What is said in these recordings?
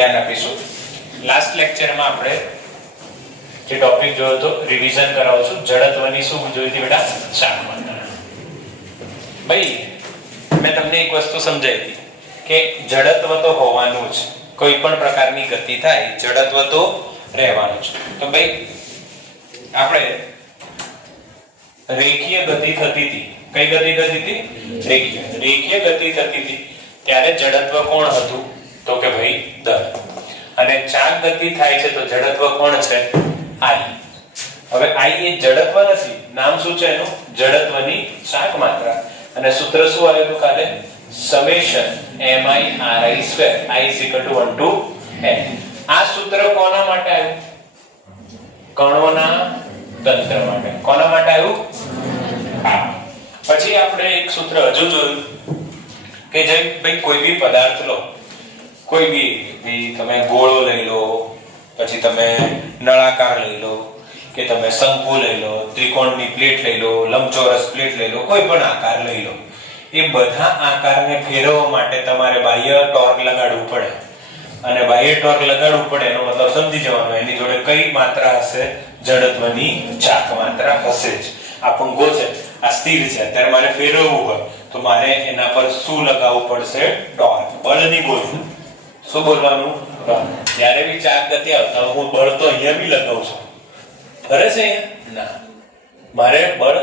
ધ્યાન આપીશું. લાસ્ટ લેક્ચરમાં આપણે જે ટોપિક જોયો હતો રિવિઝન કરાવું છું. જડત્વની શું જોઈ હતી બેટા? ચાક માત્રા. ભાઈ મેં તમને એક વસ્તુ સમજાવી હતી કે જડત્વ તો હોવાનું જ, કોઈ પણ પ્રકારની ગતિ થાય જડત્વ તો રહેવાનું જ. તો ભાઈ આપણે રેખીય ગતિ થતી હતી. કઈ ગતિ થતી હતી? રેખીય ગતિ થતી હતી ત્યારે જડત્વ કોણ હતું? તો કે ભાઈ દળ. અને ચાક ગતિ થાય છે તો જડત્વ કોણ છે? I. હવે I એ જડત્વ નથી, નામ શું છે એનું? જડત્વની ચાક માત્રા. અને સૂત્ર શું આવ્યું હતું કાલે? Summation mi/ri², I = 1 to n. આ સૂત્ર કોના માટે આવ્યું? કણોના તંત્ર માટે. કોના માટે આવ્યું? હા. પછી આપણે એક સૂત્ર હજુ જોયું કે જે ભાઈ કોઈ બી પદાર્થ લો, કોઈ બી તમે ગોળો લઈ લો, પછી તમે નળાકાર લઈ લો, કે તમે શંકુ લઈ લો, ત્રિકોણની પ્લેટ લઈ લો, લંબચોરસ પ્લેટ લઈ લો, કોઈ પણ આકાર લઈ લો, એ બધા આકારને ફેરવવા માટે તમારે બાહ્ય ટોર્ક લગાડવું પડે. અને બાહ્ય ટોર્ક લગાડવું પડે એનો મતલબ સમજી જવાનો એની જોડે કઈ માત્રા હશે? જડત્વની ચાક માત્રા હશે જ. આ પંખો છે, આ સ્થિર છે, અત્યારે મારે ફેરવવું હોય તો મારે એના પર શું લગાવવું પડશે? ટોર્ક. બળ નહીં બોલવું. શું બોલવાનું? જ્યારે બી ચાક ગતિ આવતા હું બળ તો અહીંયા બી લગાવું છું. ફરે છે અહીંયા? ના, મારે બળ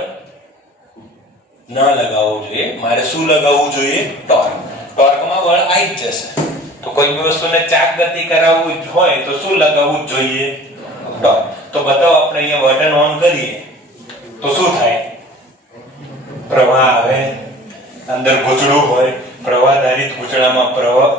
ના લગાવવું જોઈએ. મારે શું લગાવવું જોઈએ? ટોર્ક. ટોર્કમાં બળ આવી જ જશે. તો કોઈ બી વસ્તુને ચાક ગતિ કરાવવું હોય તો શું લગાવવું જોઈએ? ટોર્ક. તો બતાવો, આપણે અહીંયા બટન ઓન કરીએ તો શું થાય? પ્રવાહ આવે, અંદર ગૂંચળું હોય, પ્રવાહધારિત ગૂંચળામાં પ્રવાહ,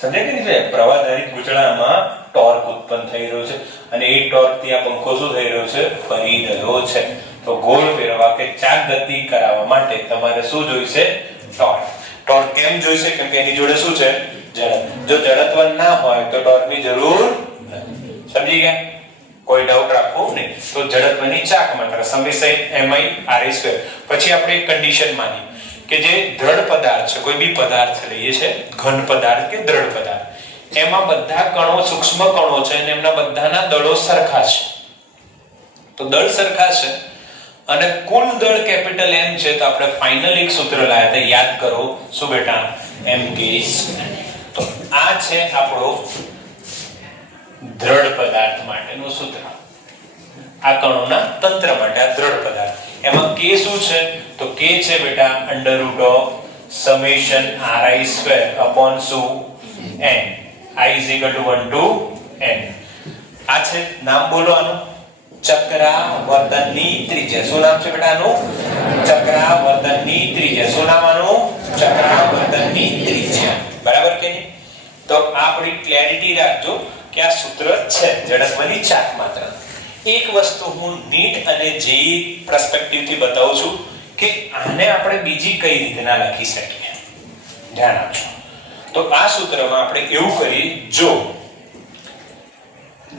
સમજાય કે નહીં? પ્રવાહધારિત ગૂંચળામાં ટોર્ક ઉત્પન્ન થઈ રહ્યો છે અને એ ટોર્ક થી આ પંખો શું થઈ રહ્યો છે? ફરી રહ્યો છે. તો ગોળ ફેરવા કે ચાક ગતિ કરાવવા માટે તમારે શું જોઈશે? ટોર્ક. ટોર્ક કેમ જોઈશે? કેમ કે એની જોડે શું છે? જડત્વ. જો જડત્વ ના હોય તો ટોર્કની જરૂર નથી. સમજી ગયા? કોઈ ડાઉટ રાખવો નહીં. તો જડત્વની ચાક માત્રા સમેશન mi/ri². પછી આપણે એક કન્ડિશન માની કે જે દ્રઢ પદાર્થ છે, કોઈ બી પદાર્થ લઈએ છે, ઘન પદાર્થ કે દ્રઢ પદાર્થ, એમાં બધા કણો સૂક્ષ્મ કણો છે અને એમના બધાના દળો સરખા છે. તો દળ સરખા છે અને કુલ દળ કેપિટલ M છે. તો આપણે ફાઇનલ એક સૂત્ર લાયા હતા, યાદ કરો. શું બેટા? mk². તો આ છે આપણો દ્રઢ પદાર્થ માટેનું સૂત્ર. આ કણોના તંત્ર માટે આ દ્રઢ પદાર્થ. એમાં k શું છે? તો k છે બેટા √σ ri² શું? n. I = 1 to n. આ છે નામ બોલો આનું. ચક્રાવર્તનની ત્રિજ્યા. શું નામ છે બેટા આનું? ચક્રાવર્તનની ત્રિજ્યા. શું નામ આનું? ચક્રાવર્તનની ત્રિજ્યા. બરાબર કે નહીં? તો આપણી ક્લેરિટી રાખજો કે આ સૂત્ર છે જડત્વની ચાક માત્રા. એક વસ્તુ હું નીટ અને જેઈ પર્સપેક્ટિવ થી બતાવું છું કે આને આપણે બીજી કઈ રીતના લખી શકીએ. ધ્યાન આપજો. તો આ સૂત્રમાં આપણે એવું કરીએ, જો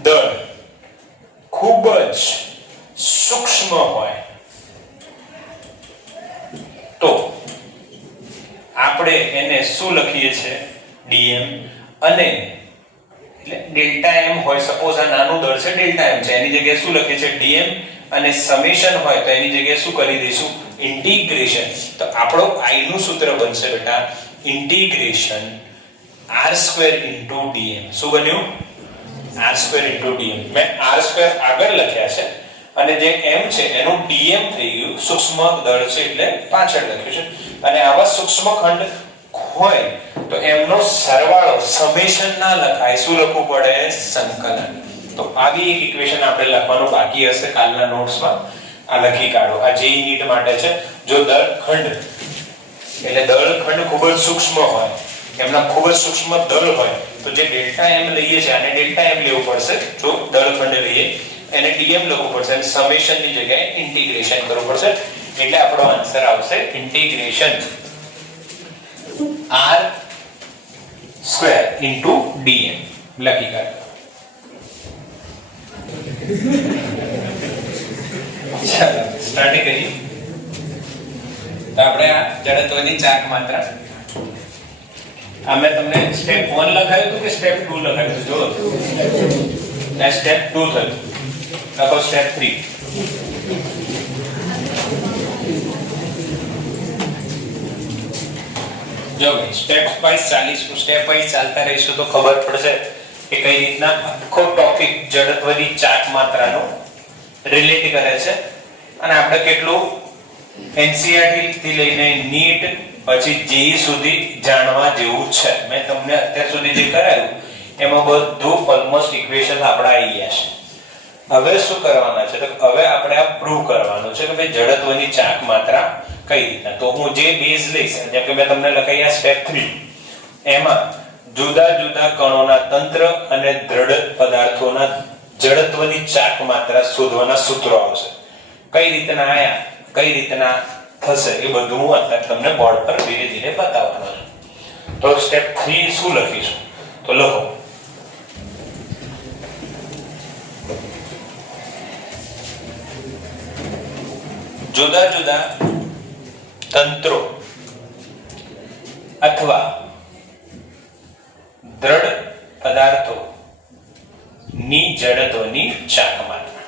દળ ખૂબ જ સૂક્ષ્મ હોય તો આપણે એને શું લખીએ છીએ? dm. અને એટલે ડેલ્ટા m હોય, સપોઝ આ નાનું દળ છે ડેલ્ટા m છે, એની જગ્યાએ શું લખીએ છીએ? dm. અને સમેશન હોય તો એની જગ્યાએ શું કરી દઈશું? ઇન્ટિગ્રેશન. તો આપણો I નું સૂત્ર બનશે બેટા ઇન્ટિગ્રેશન r² * dm. શું બન્યું? r² * dm. મેં r² આગળ લખ્યા છે અને જે m છે એનું dm થઈ ગયું. સૂક્ષ્મ દળ છે એટલે પાછળ લખ્યું છે. અને આવા સૂક્ષ્મ ખંડ હોય તો એમનો સરવાળો સમેશન ના લખાય. શું લખવું પડે? સંકલન. તો આવી એક ઇક્વેશન આપણે લખવાનું બાકી હશે કાલના નોટ્સમાં. આ લખી કાઢો. આ જે નીટ માટે છે. જો દળ ખંડ એટલે દળ ખંડ ખૂબ જ સૂક્ષ્મ હોય, એમના ખૂબ જ સૂક્ષ્મ દળ હોય તો જે ડેલ્ટા m લઈએ છે આને ડેલ્ટા m લેવું પડશે. જો દળ ખંડ લઈએ એને dm લખવું પડશે અને સમેશન ની જગ્યાએ ઇન્ટિગ્રેશન કરવું પડશે. એટલે આપણો આન્સર આવશે ઇન્ટિગ્રેશન r² * dm. લખી કાઢો. ચાલો સ્ટાર્ટ કરીએ. તો આપણે આ જડત્વની ચાક માત્રા આ મેં તમને સ્ટેપ 1 લખાયું હતું કે સ્ટેપ 2 લખાયું હતું? જો આ સ્ટેપ 2 થયું. લખો સ્ટેપ 3. જો સ્ટેપ વાઇઝ ચાલીશું, સ્ટેપ વાઇઝ ચાલતા રહીશું તો ખબર પડશે કે કઈ રીતના આખો ટોપિક જડત્વની ચાક માત્રાનો રિલેટ કરે છે અને આપણે કેટલું NCERT થી લઈને નીટ પછી JEE સુધી જાણવા જેવું છે. મેં તમને અત્યાર સુધી જે કરાયું એમાં બધું ઓલમોસ્ટ ઇક્વેશન આપડા આવી ગયા છે. હવે શું કરવાના છે? તો હવે આપણે આ પ્રૂવ કરવાનું છે કે ભાઈ જડત્વની ચાક માત્રા કઈ રીતના. તો હું જે બેઝ લઈશ, જેમ કે મેં તમને લખાયા સ્ટેપ 3, એમાં જુદા જુદા કણોના તંત્ર અને દ્રઢ પદાર્થોના જડત્વની ચાક માત્રા શોધવાના સૂત્રો આવશે. કઈ રીતના આયા, કઈ રીતના થશે, એ બધું હું અત્યારે તમને બોર્ડ પર ધીરે ધીરે બતાવવાનો છું. તો સ્ટેપ 3 શું લખીશું? તો લખો જુદા જુદા તંત્રો અથવા દ્રઢ પદાર્થો ની જડત્વની ચાક માત્રા.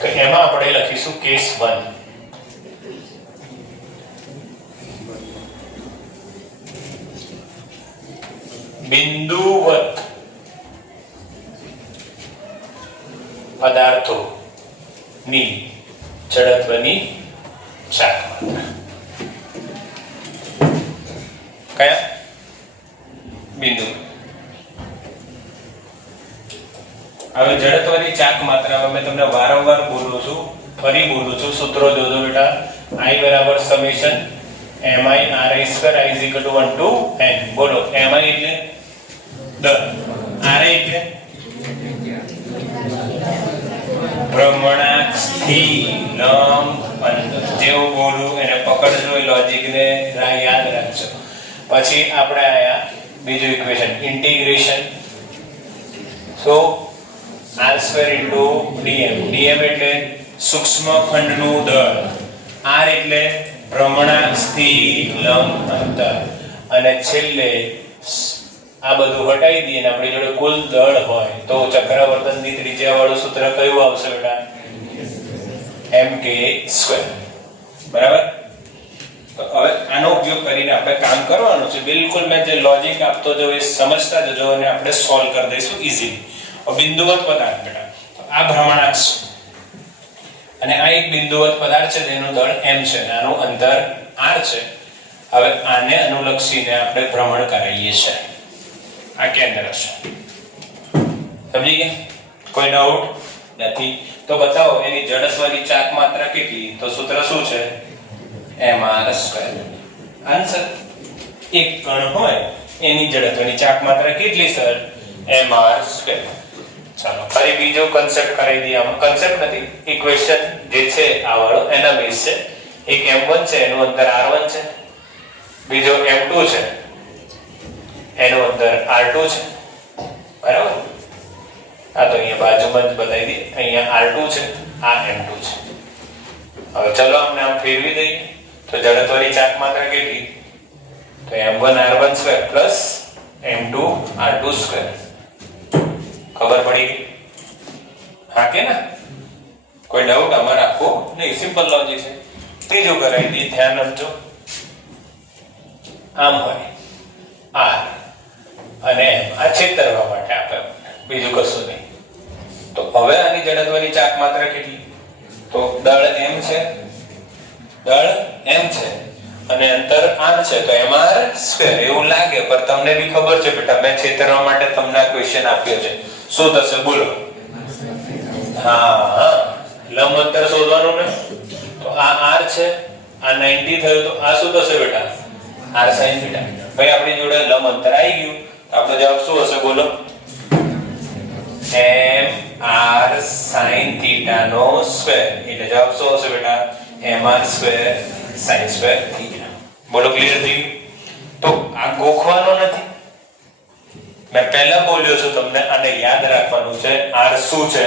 તો એમાં આપણે લખીશું કેસ 1. બિંદુવત પદાર્થો ની જડત્વની ચાક માત્રા. કયા બિંદુ? હવે જડત્વની ચાક માત્રામાં મેં તમને વારંવાર બોલું છું, ફરી બોલું છું, સૂત્રો જોજો બેટા. I બરાબર summation mi ri square i is equal to 1 to n. બોલો mi એટલે દર, ri એટલે ભ્રમણાક્ષથી લંબ અંતર. જેવું બોલું એને પકડજો, એ લોજિક ને યાદ રાખજો. પછી આપણે આયા બીજું ઇક્વેશન ઇન્ટિગ્રેશન. સો r² into dm. dm એટલે સૂક્ષ્મ ખંડનું દળ, r એટલે ભ્રમણાક્ષથી લંબ અંતર, અને છેલ્લે આ બધું હટાવી દઈએ ને આપણી જોડે કુલ દળ હોય તો ચક્રાવર્તનની ત્રિજ્યા વાળું સૂત્ર કયું આવશે બેટા? mk². બરાબર? તો હવે આનો ઉપયોગ કરીને આપણે કામ કરવાનું છે. બિલકુલ મેં જે લોજિક આપતો જો એ સમજતા જજો અને આપણે સોલ્વ કરી દઈશું ઈઝીલી. બિંદુવત પદાર્થ બેટા, આ ભ્રમણાક્ષ અને આ એક બિંદુવત પદાર્થ છે જેનું દળ m છે અને આનું અંતર r છે. હવે આને અનુલક્ષીને આપણે ભ્રમણ કરાવીએ છીએ. આ કેન્દ્ર છે. સમજી ગયા? કોઈ ડાઉટ નથી? તો બતાવો એની જડત્વની ચાક માત્રા કેટલી? તો સૂત્ર શું છે? mr². આન્સર એક કણ હોય એની જડત્વની ચાક માત્રા કેટલી સર? mr². ચાલો ફરી બીજો કન્સેપ્ટ કરાવી દઈએ. આમાં કન્સેપ્ટ નથી, ઇક્વેશન જે છે આ વાળો એના બેઝ છે. એક m1 છે એનું અંતર r1 છે, બીજો m2 છે એનું અંતર r2 છે. બરાબર? આ તો અહીંયા બાજુમાં જ બતાવી દઈએ. અહીંયા r2 છે, આ m2 છે. હવે ચલો આપણે આમ ફેરવી દઈએ તો જડત્વની ચાક માત્રા કેટલી? તો m1 r1² plus m2 r2². ખબર પડી ગઈ? હા કે ના? કોઈ ડાઉટ આમાં રાખો નહીં, સિમ્પલ લોજિક છે. ત્રીજું કરાવી દઈએ, ધ્યાન આપજો. આમ હોય r અને આ છેતરવા માટે આપણે, બીજું કશું નહીં. તો હવે આની જડત્વની ચાક માત્રા કેટલી? તો દળ m છે, દળ m છે અને અંતર r છે, તો mr². એવું લાગે પણ તમને બી ખબર છે બેટા, મેં છેતરવા માટે તમને ક્વેશ્ચન આપ્યો છે. શું થશે બોલો? હા, લંબ અંતર શોધવાનું ને. તો આ r છે, આ 90 થયું, તો આ શું થશે બેટા? r sin θ. ભાઈ આપણી જોડે લંબ અંતર આવી ગયું, આપણો જવાબ શું હશે બોલો? mr sin θ નો સ્ક્વેર. એટલે જવાબ શું હશે બેટા? mr² sin² θ. બોલો ક્લિયર થઈ ગયું? તો આ ગોખવાનો નથી, મેં પહેલા બોલ્યો છું તમને, આને યાદ રાખવાનું છે. r શું છે?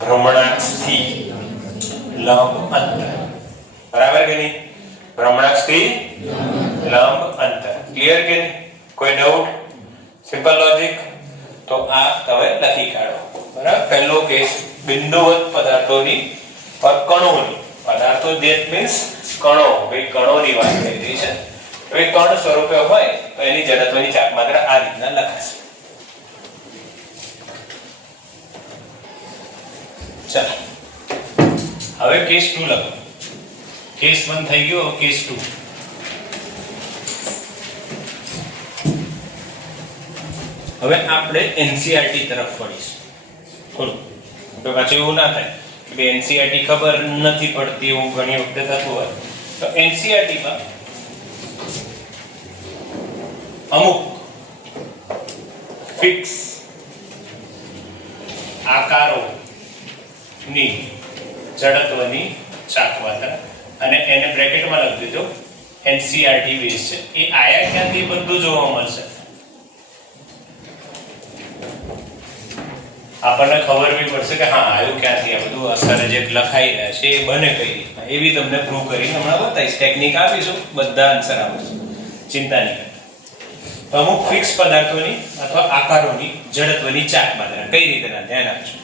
ભ્રમણાક્ષથી લંબ અંતર. બરાબર કે નહીં? ભ્રમણાક્ષથી લંબ અંતર. ક્લિયર કે નહીં? કોઈ ડાઉટ? Simple logic. તો આ હવે લખી કાઢો. બરાબર. પહેલો કેસ બિંદુવત પદાર્થોની और કણોની. પદાર્થો ધેટ મીન્સ કણો. ભાઈ કણોની વાત થઈ રહી છે. તો એ કણ સ્વરૂપે હોય તો એની જડત્વની ચાક માત્રા આ રીતના લખાશે. ચાલો હવે કેસ 2 લખો. કેસ 1 થઈ ગયો, કેસ 2. હવે આપણે એનસીઈઆરટી તરફ વળીશું. બોલો. તો પાછું એવું ના થાય કે એનસીઈઆરટી ખબર નથી પડતી એવું ઘણી વખતે થતું હોય. તો એનસીઈઆરટી માં અમુક ફિક્સ આકારોની જડત્વની ચાક માત્રા અને એને બ્રેકેટમાં લખી દીધો એનસીઈઆરટી બેઝ છે. એ આયા ક્યાંથી બધું જોવા મળશે. આપણને ખબર બી પડશે કે હા આવ્યું ક્યાંથી. આ બધું અસર જે લખાઈ રહ્યા છે એ બને કઈ રીતના એ બી તમને પ્રૂવ કરીને હમણાં બતાવીશ. ટેકનિક આપીશું, બધા આન્સર આપીશું, ચિંતા નહીં. અમુક ફિક્સ પદાર્થોની અથવા આકારોની જડત્વની ચાક માત્રા કઈ રીતના ધ્યાન આપજો.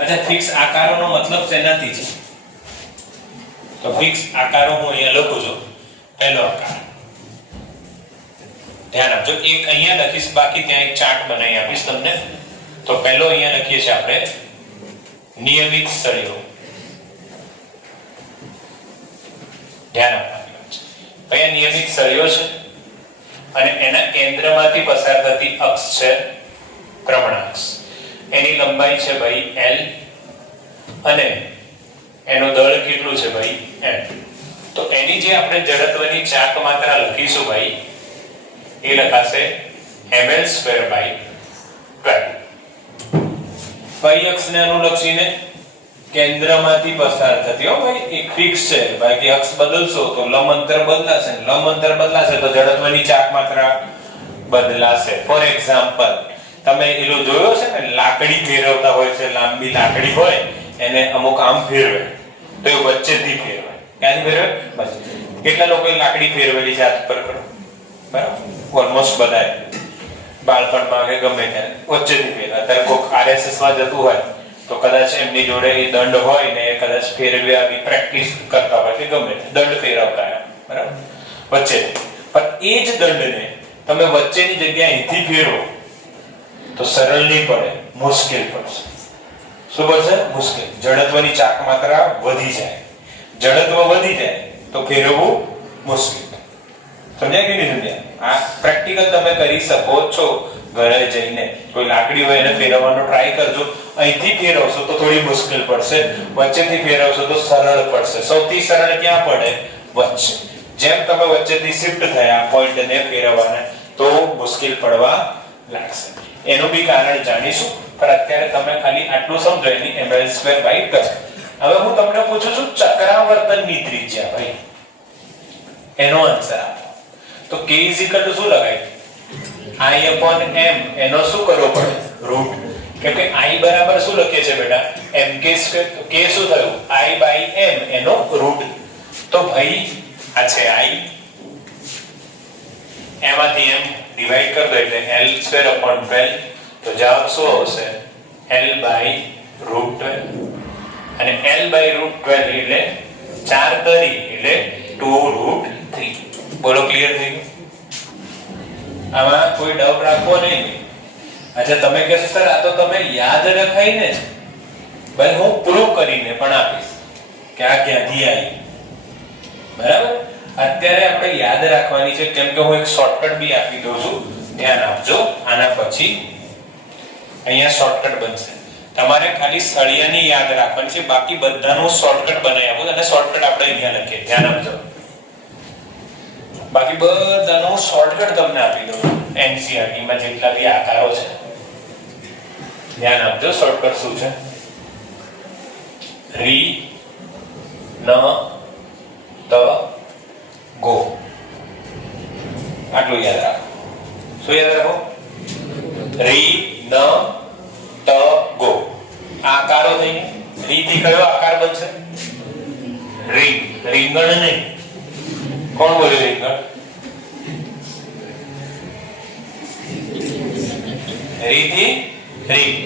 અચ્છા, ફિક્સ આકારોનો મતલબ શેનાથી છે? તો ફિક્સ આકારો હું અહીંયા લખું છું. પહેલો આકાર ધ્યાન આપજો. એક અહીંયા લખીશ, બાકી ત્યાં એક ચાર્ટ બનાવી આપીશ તમને. તો પહેલો અહીંયા લખીએ છીએ આપણે નિયમિત સળિયો. ધ્યાન આપવાનું છે. અહીંયા નિયમિત સળિયો છે અને એના કેન્દ્રમાંથી પસાર થતી અક્ષ છે ભ્રમણાક્ષ. એની લંબાઈ છે ભાઈ L અને એનું દળ કેટલું છે ભાઈ M. તો એની જે આપણે જડત્વની ચાક માત્રા લખીશું ભાઈ એ લખાશે ml²/12. કઈ અક્ષને અનુલક્ષીને? કેન્દ્રમાંથી પસાર થતી. હો ભાઈ, એક ફિક્સ છે. બાકી અક્ષ બદલશો તો લંબ અંતર બદલાશે. લંબ અંતર બદલાશે તો જડત્વની ચાક માત્રા બદલાશે. ફોર એક્ઝામ્પલ, તમે એલો જોયો છે ને, લાકડી ફેરવતા હોય છે. લાંબી લાકડી હોય એને અમુક આમ ફેરવે તો એ વચ્ચેથી ફેરવે. ક્યાંથી ફેરવે? બસ. કેટલા લોકોએ લાકડી ફેરવેલી છે હાથ પર કરો? બરાબર. ઓલમોસ્ટ બધાએ બાળપણમાં કે ગમે ત્યારે વચ્ચેથી ફેરવે. અત્યારે કોઈક આરએસએસ માં જતું હોય તો કદાચ એમની જોડે એ દંડ હોય ને એ કદાચ ફેરવી આવી પ્રેક્ટિસ કરતા હોય કે ગમે દંડ ફેરવતા હોય. બરાબર. વચ્ચે પણ એ જ દંડને તમે વચ્ચેની જગ્યાએ અહીંથી ફેરવો તો સરળ નહીં પડે, મુશ્કેલ પડશે. શું પડશે? મુશ્કેલ. જડત્વની ચાક માત્રા વધી જાય. જડત્વ વધી જાય તો ફેરવવું મુશ્કેલ. સમજ્યા કે નહીં સમજ્યા? આ પ્રેક્ટિકલ તમે કરી શકો છો ઘરે જઈને. કોઈ લાકડી હોય એને ફેરવવાનો ટ્રાય કરજો. અહીંથી ફેરવશો તો થોડી મુશ્કેલ પડશે, વચ્ચેથી ફેરવશો તો સરળ પડશે. સૌથી સરળ ક્યાં પડે? વચ્ચે. જેમ તમે વચ્ચેથી શિફ્ટ થયા પોઈન્ટને ફેરવવાને તો મુશ્કેલ પડવા લાગશે. એનું બી કારણ જાણીશું, પણ અત્યારે તમે ખાલી આટલું સમજો એની ml²/12. હવે હું તમને પૂછું છું ચક્રાવર્તનની ત્રિજ્યા ભાઈ, એનો આન્સર આપો. તો k શું લગાય? I/m. એનો શું કરવો પડે? રૂટ. કેમ કે I બરાબર શું લખીએ છે બેટા? mk². તો k શું થયું? I/m એનો રૂટ. તો ભાઈ આ છે I, એમાંથી m ડિવાઈડ કરી દો એટલે L²/12. તો જવાબ શું આવશે? L/√12. અને L/√12 એટલે 4 તરી એટલે 2√3. બોલો, ક્લિયર થઈ ગયું? આમાં કોઈ ડાઉટ રાખવો નહીં. અચ્છા, તમે કહેશો સર આ તો તમે યાદ રખાઈને ભાઈ હું પ્રૂવ કરીને પણ આપીશ કે આ ક્યાંથી આવી. બરાબર. અત્યારે આપણે યાદ રાખવાની છે કેમ કે હું એક શોર્ટકટ બી આપી દઉં છું. ધ્યાન આપજો. આના પછી અહીંયા શોર્ટકટ બનશે. તમારે ખાલી સળિયાની યાદ રાખવાની છે, બાકી બધાનું શોર્ટકટ બનાવી આપું અને શોર્ટકટ આપણે અહીંયા લખીએ. ધ્યાન આપજો. બાકી બધાનું શોર્ટકટ તમને આપી દઉં એનસીઈઆરટી માં જેટલા બી આકારો છે. ધ્યાન આપજો. શોર્ટકટ શું છે? રી ન ત ગો. આટલું યાદ રાખો. શું યાદ રાખો? રી ન ત ગો. આકારો થઈ. રી થી કયો આકાર બનશે? રીંગ, રીંગણ નહીં. કોણ બોલ્યું રીંગણ? રીથી રીંગ,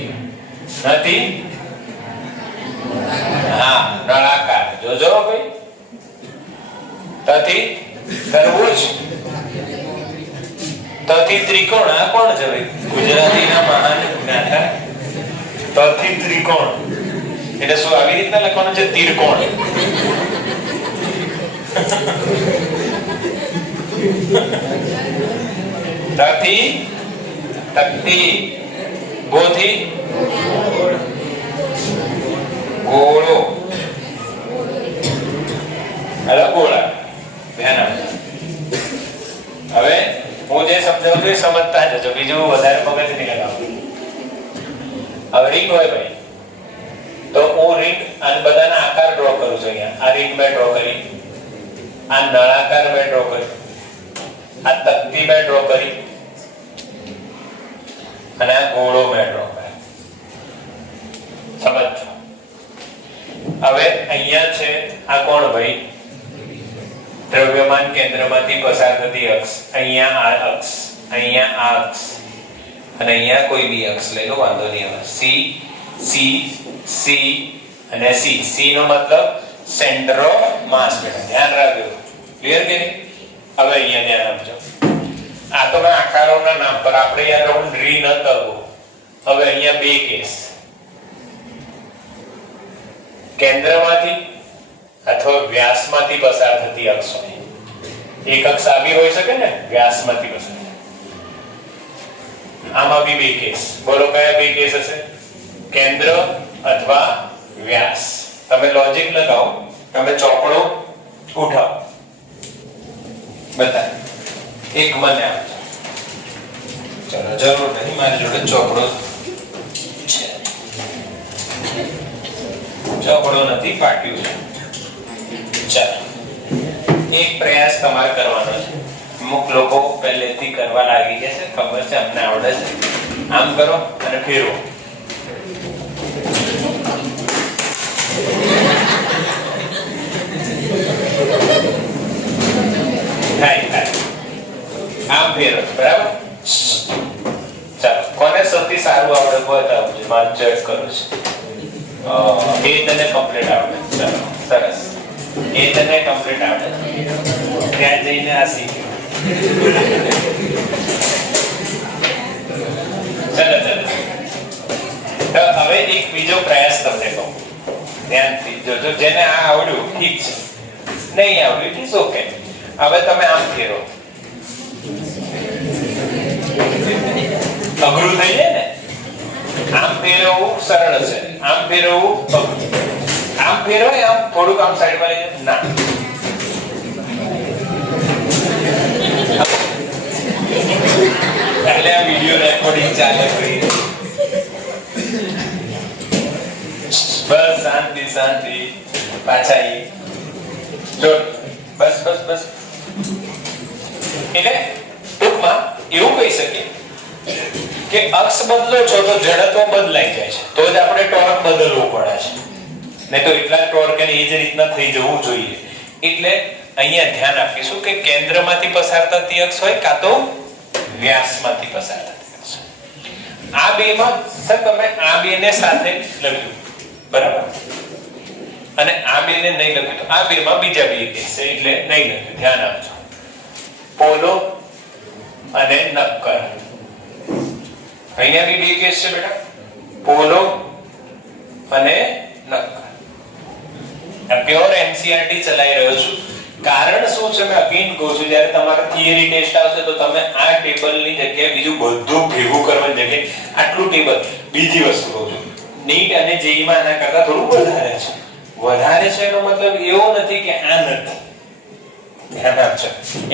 નથી હા નળાકાર. જોજો ભાઈ, તથી તરબૂચ, તથી ત્રિકોણ. આ કોણ છે ભાઈ? ગુજરાતીના મહાન જ્ઞાતા. તથી ત્રિકોણ એટલે શું આવી રીતના લખવાનું છે? તિરકોણ. તથી તકતી, ગોથી ગોળો, અરે ગોળા. ધ્યાન આપજો. હવે હું જે સમજાવું છું એ સમજતા જજો, બીજું વધારે મગજ નહીં લગાવવું. હવે રીંગ હોય ભાઈ, તો હું રીંગ અને બધાના આકાર ડ્રો કરું છું. અહીંયા આ રીંગ મેં ડ્રો કરી, આ નળાકાર મેં ડ્રો કરી, આ તકતી મેં ડ્રો કરી અને આ ગોળો મેં ડ્રો કર્યો. સમજો. હવે અહીંયા છે આ કોણ ભાઈ? દ્રવ્યમાન કેન્દ્રમાંથી પસાર થતી અક્ષ. અહીંયા આ અક્ષ, અહીંયા આ અક્ષ અને અહીંયા કોઈ બી અક્ષ લઈ લો, વાંધો નહીં આવે. સી સી સી અને સી. સી નો મતલબ સેન્ટર ઓફ માસ. ધ્યાન રાખજો. ક્લિયર કે નહીં? હવે અહીંયા ધ્યાન આપજો. આ તો મેં આકારોના નામ પર, આપણે યાર રાઉન્ડ રી ન કરવો. હવે અહીંયા બે કેસ, કેન્દ્રમાંથી અથવા વ્યાસમાંથી પસાર થતી અક્ષ હોય. એક અક્ષ આ બી હોઈ શકે ને, વ્યાસમાંથી પસાર. આમાં બી બે કેસ. બોલો કયા બે કેસ હશે? કેન્દ્ર અથવા વ્યાસ. તમે લોજિક લગાવો, તમે ચોપડો ઉઠાવો, બતા એક મને આપજો. ચલો, જરૂર નહીં, મારી જોડે ચોપડો છે. ચોપડો નથી, પાટ્યું છે. ચાલો, એક પ્રયાસ તમારે કરવાનો છે. અમુક લોકો પહેલેથી કરવા લાગી જશે, ખબર છે, અમને આવડે છે. આમ કરો અને ફેરવો. થાય. આમ ફેરવો, બરાબર? ચાલો, કોને સૌથી સારું આવડે બતાવજો, મારે ચેક કરું છું. એ તને કમ્પ્લીટ આવડે. ચાલો, સરસ. એ તને કમ્પ્લીટ આવડે, ત્યાં જઈને આ શીખ્યું. ચાલો. તો હવે એક બીજો પ્રયાસ તમને કહું, ધ્યાનથી જોજો. જેને આ આવડ્યું ઠીક છે, નહીં આવડ્યું ઠીક ઓકે. હવે તમે આમ ફેરો, અઘરું થઈ જાય ને. આમ ફેરવવું સરળ છે, આમ ફેરવવું અઘરું. આમ ફેરવાય, આમ થોડુંક આમ સાઈડમાં લઈ ના. એટલે આ વિડિયો રેકોર્ડિંગ ચાલે ભાઈ. બસ શાંતિ શાંતિ. પાછા એ જો બસ. એટલે ટૂંકમાં એવું કહી શકીએ કે અક્ષ બદલો છો તો જડત્વ બદલાઈ જાય છે, તો જ આપણે ટોર્ક બદલવું પડે છે. નહીં તો એટલા ટોર્ક એ જ રીતના થઈ જવું જોઈએ. એટલે અહીંયા ધ્યાન આપીશું કે કેન્દ્રમાંથી પસાર થતી અક્ષ હોય કાં તો વ્યાસમાંથી પસાર થતી અક્ષ. આ બેમાં સર તમે આ બેને સાથે લખ્યું, બરાબર, અને આ બેને નહીં લખ્યું તો આ બેમાં બીજા બે કેસ છે, એટલે નહીં લખ્યું. ધ્યાન આપજો. પોલો અને નક્કર. અહીંયા બી બે કેસ છે બેટા, પોલો અને નક્કર. પ્યોર એનસીઆરટી ચલાવી રહ્યો છું. કારણ શું છે, મેં અગેન કહું છું, જ્યારે તમારો થિયરી ટેસ્ટ આવશે તો તમે આ ટેબલની જગ્યાએ બીજું બધું ભેગું કરવાની જગ્યાએ આટલું ટેબલ. બીજી વસ્તુ કહું છું, નીટ અને જેઈ માં આના કરતા થોડું વધારે છે. વધારે છે એનો મતલબ એવો નથી કે આ નથી. ધ્યાન આપજો.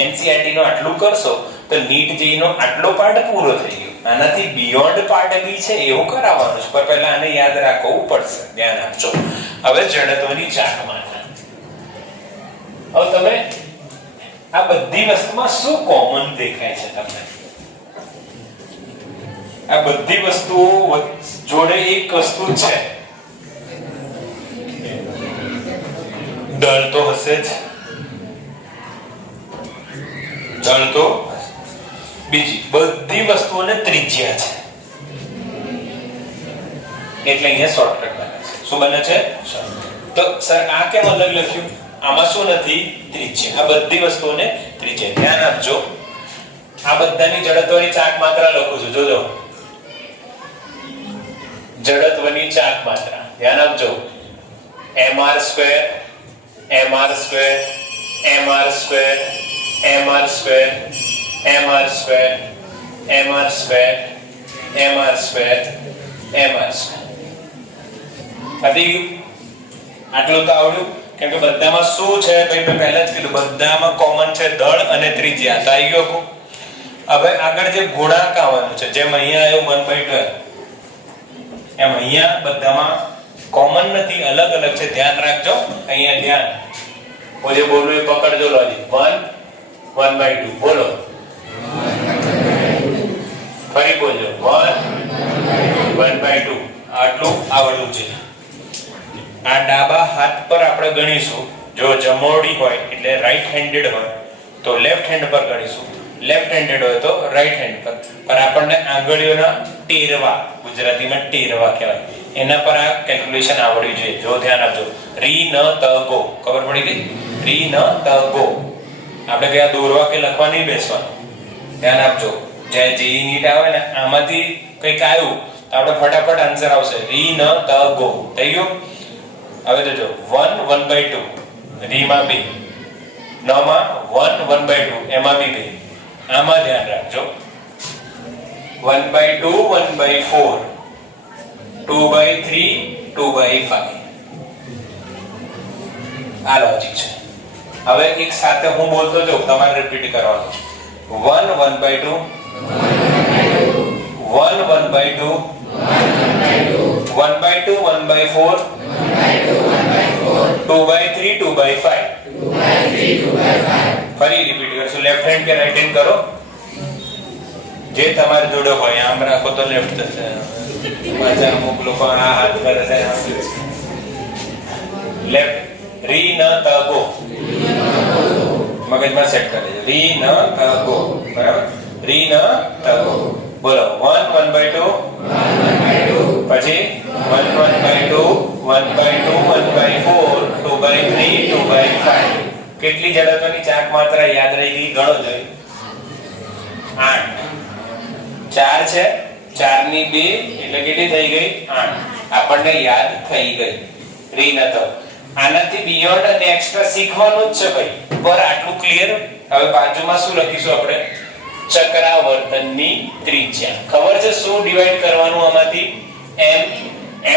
એનસીઆરટી નો આટલું કરશો તો નીટ જેઈ નો આટલો પાર્ટ પૂરો થઈ ગયો. આનાથી બિયોન્ડ પાર્ટ બી છે, એવું કરાવવાનું છે, પણ પહેલા આને યાદ રાખવું પડશે. ધ્યાન આપજો. હવે જડત્વની ચાકમાં હવે તમે આ બધી વસ્તુમાં શું કોમન દેખાય છે તમને? આ બધી વસ્તુઓ જોડે એક વસ્તુ છે, દળ તો હશે જ, દળ તો બીજી બધી વસ્તુઓને ત્રિજ્યા છે એટલે અહીંયા શોર્ટકટ બને છે. શું બને છે? તો સર આ કેમ અલગ લખ્યું? આમાં શું નથી? ત્રિજ્યા. આ બધી વસ્તુઓને ત્રિજ્યા. ધ્યાન આપજો, આ બધાની જડત્વની ચાક માત્રા લખું છું. જોજો, જડત્વની ચાક માત્રા ધ્યાન આપજો. mr square mr square mr square mr square mr square mr square mr square mr square. આટલું તો આવડ્યું. કેમ કે બધામાં શું છે ભાઈ, મેં પહેલા જ કીધું બધામાં કોમન છે દળ અને ત્રિજ્યા. તો આવી ગયું. હવે આગળ જે ગુણાંક આવવાનું છે, જેમ અહીંયા આવ્યું 1/12 એમ અહીંયા બધામાં કોમન નથી, અલગ અલગ છે. ધ્યાન રાખજો, અહીંયા ધ્યાન. હું જે બોલું એ પકડજો. લોજિક 1/2 બોલો, ફરી બોલજો 1/2. આટલું આવડવું છે. આ ડાબા હાથ પર આપણે ગણીશું. જો જમોડી હોય એટલે રાઈટ હેન્ડેડ હોય તો લેફ્ટ હેન્ડ પર ગણીશું, લેફ્ટ હેન્ડેડ હોય તો રાઈટ હેન્ડ પર. પણ આપણને આંગળીઓના ટેરવા, ગુજરાતીમાં ટેરવા કહેવાય, એના પર આ કેલ્ક્યુલેશન આવડવી જોઈએ. જો ધ્યાન આપજો. રી ન ત ગો, ખબર પડી ગઈ? રી ન ત ગો. આપણે કયા દોરવા કે લખવા નહીં બેસવાનું. ધ્યાન આપજો. જે જેઈ નીટ આવે ને આમાંથી કંઈક આવ્યું તો આપણે ફટાફટ આન્સર આવશે. રી ન ત ગો. થઈ ગયું? હવે તો જો 1/2 રી માં બી, ન માં 1/2 એમાં બી બે. આમાં ધ્યાન રાખજો. 1/2 1/4 2/3 2/5. આ લોજિક છે. હવે એક સાથે હું બોલતો જાઉં, તમારે રિપીટ કરવાનું. 1/2 1/2 1/2 1/4 2/3 2/5. ફરી રિપીટ કરશું. લેફ્ટ હેન્ડ કે રાઈટ હેન્ડ કરો, જે તમારે જોડે હોય. આમ રાખો તો લેફ્ટ થશે. પાછા અમુક લોકો આ હાથ કરે છે. લેફ્ટ. રી ન ત ગો, મગજમાં સેટ કરી દેજો. રી ન ત ગો. બરાબર? રી ન ત ગો. બોલો 1/2 પછી 1/2 1/2 1/4 2/3 2/5. કેટલી જડત્વની ચાક માત્રા યાદ રહી ગઈ? ગણો જોઈએ. 8. 4 છે, 4 ની 2 એટલે કેટલી થઈ ગઈ? 8. આપણને યાદ થઈ ગઈ. રી ન ત. આનાથી બિયોન્ડ અને એક્સ્ટ્રા શીખવાનું જ છે ભાઈ. પર આટલું ક્લિયર. હવે બાજુમાં શું લખીશું આપણે? ચક્રાવર્તનની ત્રિજ્યા. ખબર છે શું ડિવાઈડ કરવાનું આમાંથી?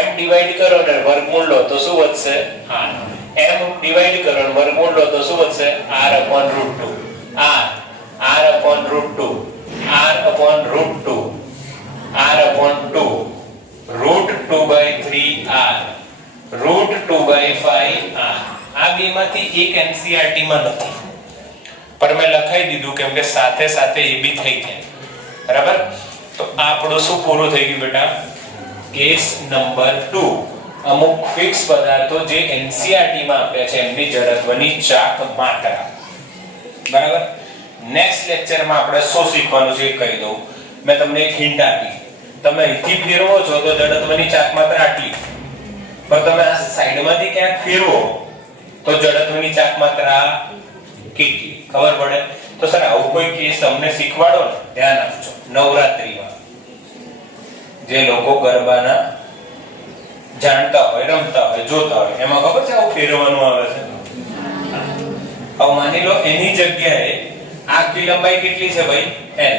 m ડિવાઈડ કરો ને વર્ગમૂળ લો તો શું વધશે? r. m ડિવાઈડ કરો ને વર્ગમૂળ લો તો શું વધશે? r/√2. r/√2 r/√2 r/2 √2/3r √2/5r. આ બેમાંથી એક NCERT માં નથી, પણ મેં લખાઈ દીધું કેમ કે સાથે સાથે એ બી થઈ જાય. બરાબર? તો આપણું શું પૂરું થઈ ગયું બેટા? Case number 2. અમુક ફિક્સ પદાર્થો જે NCERT માં આપ્યા છે એમની જડત્વની ચાક માત્રા. બરાબર? નેક્સ્ટ લેક્ચરમાં આપણે શું શીખવાનું છે એ કહી દઉં. મેં તમને એક હિન્ટ આપી. તમે અહીંથી ફેરવો છો તો જડત્વની ચાક માત્રા આટલી, પણ તમે આ સાઈડમાંથી ક્યાંક ફેરવો તો જડત્વની ચાક માત્રા કેટલી ખબર પડે. તો સર આવું કોઈ કેસ તમને શીખવાડો ને, ધ્યાન આપજો. નવરાત્રીમાં જે લોકો ગરબાના જાણતા હોય, રમતા હોય, જોતા હોય, એમાં ખબર છે આવું ફેરવવાનું આવે છે. હવે માની લો એની જગ્યાએ આખી લંબાઈ કેટલી છે ભાઈ? l.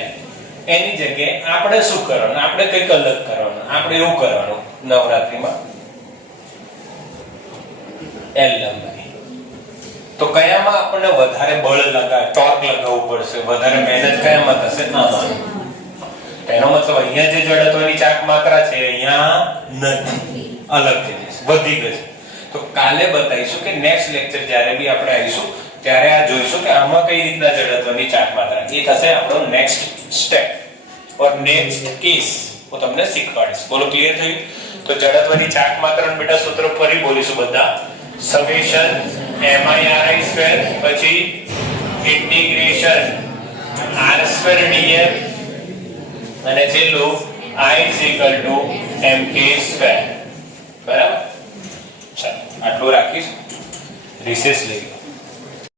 એની જગ્યાએ આપણે શું કરવાનું? આપણે કંઈક અલગ કરવાનું. આપણે એવું કરવાનું નવરાત્રીમાં l લંબાઈ. તો કયામાં આપણને વધારે બળ ટોર્ક લગાવવું પડશે, વધારે મહેનત કયામાં થશે? આમાં. એનો મતલબ અહીંયા જે જડત્વની ચાક માત્રા છે અહીંયા નથી, અલગ થઈ જશે, વધી ગઈ. તો કાલે બતાવીશું કે નેક્સ્ટ લેક્ચર જ્યારે બી આપણે આવીશું ત્યારે આ જોઈશું કે આમાં કઈ રીતના જડત્વની ચાક માત્રા. એ થશે આપણો નેક્સ્ટ સ્ટેપ ઓર નેક્સ્ટ કેસ. હું તમને શીખવાડીશ. બોલો ક્લિયર થયું? તો જડત્વની ચાક માત્રાનું બેટા સૂત્ર ફરી બોલીશું બધા. સમેશન MIRI સ્ક્વેર પછી ઇન્ટિગ્રેશન r² dr અને છેલ્લું I mk સ્ક્વેર. બરાબર? ચાલો આટલું રાખીશું. રિસેસ લઈ લો.